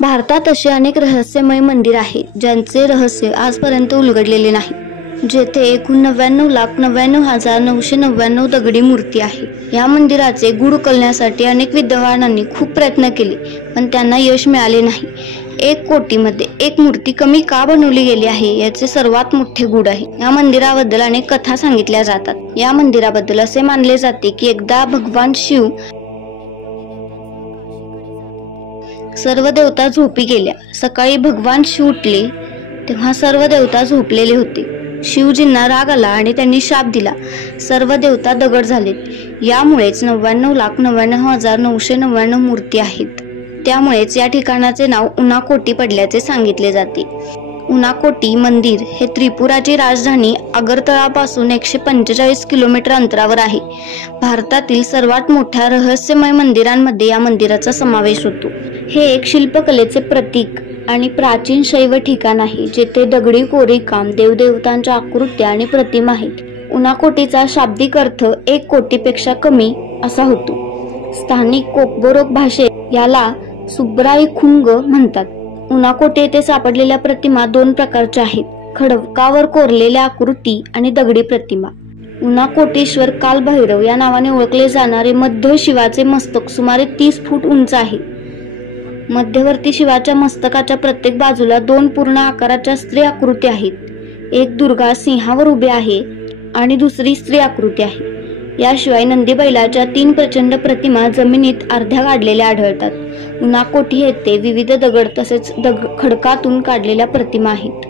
भारतात असे अनेक रहस्यमय मंदिर आहेत ज्यांचे रहस्य आजपर्यंत उलगडलेले नाही, जेथे एकूण 99,99,999 दगडी मूर्ती आहे। या मंदिराचे गूढ उकलण्यासाठी अनेक विद्वानांनी खूप प्रयत्न केले, पण त्यांना यश मिळाले नाही। 1 कोटीमध्ये एक मूर्ती कमी का बनवली गेली आहे याचे सर्वात मोठे गूढ आहे। या मंदिराबद्दल अनेक कथा सांगितल्या जातात। या मंदिराबद्दल असे मानले जाते की एकदा भगवान शिव सर्व देवता झोपी गेल्या। सकाळी भगवान शिव उठले तेव्हा सर्व देवता झोपलेले होते। शिवजींना राग आला आणि त्यांनी शाप दिला, सर्व देवता दगड झालेत। यामुळेच 99,99,999 मूर्ती आहेत। त्यामुळेच या ठिकाणाचे नाव उनाकोटी पडल्याचे सांगितले जाते। उनाकोटी मंदिर हे त्रिपुराची राजधानी आगरतळापासून 145 किलोमीटर अंतरावर आहे। भारतातील सर्वात मोठ्या रहस्यमय मंदिरांमध्ये या मंदिराचा समावेश होतो। हे एक शिल्पकलेचे प्रतीक आणि प्राचीन शैव ठिकाण आहे, जेथे दगडी कोरीवकाम, देवदेवतांच्या आकृत्या आणि प्रतिमा आहेत। उनाकोटीचा शाब्दिक अर्थ 1 कोटीपेक्षा कमी असा होतो। स्थानिक कोकबोरोक भाषेत याला सुब्राईखुंग म्हणतात। उनाकोटी येथे सापडलेल्या प्रतिमा 2 प्रकारच्या आहेत, खडकावर कोरलेल्या आकृती आणि दगडी प्रतिमा। उनाकोटेश्वर कालभैरव या नावाने ओळखले जाणारे मध्य शिवाचे मस्तक सुमारे 30 फूट उंच आहे। मध्यवर्ती शिवाच्या मस्तकाच्या प्रत्येक बाजूला 2 पूर्ण आकाराच्या स्त्री आकृती आहेत। एक दुर्गा सिंहावर उभी आहे आणि दुसरी स्त्री आकृती आहे। याशिवाय नंदी बैलाच्या 3 प्रचंड प्रतिमा जमिनीत अर्ध्या काढलेल्या आढळतात। उनाकोटी येथे विविध दगड तसेच खडकातून काढलेल्या प्रतिमा आहेत।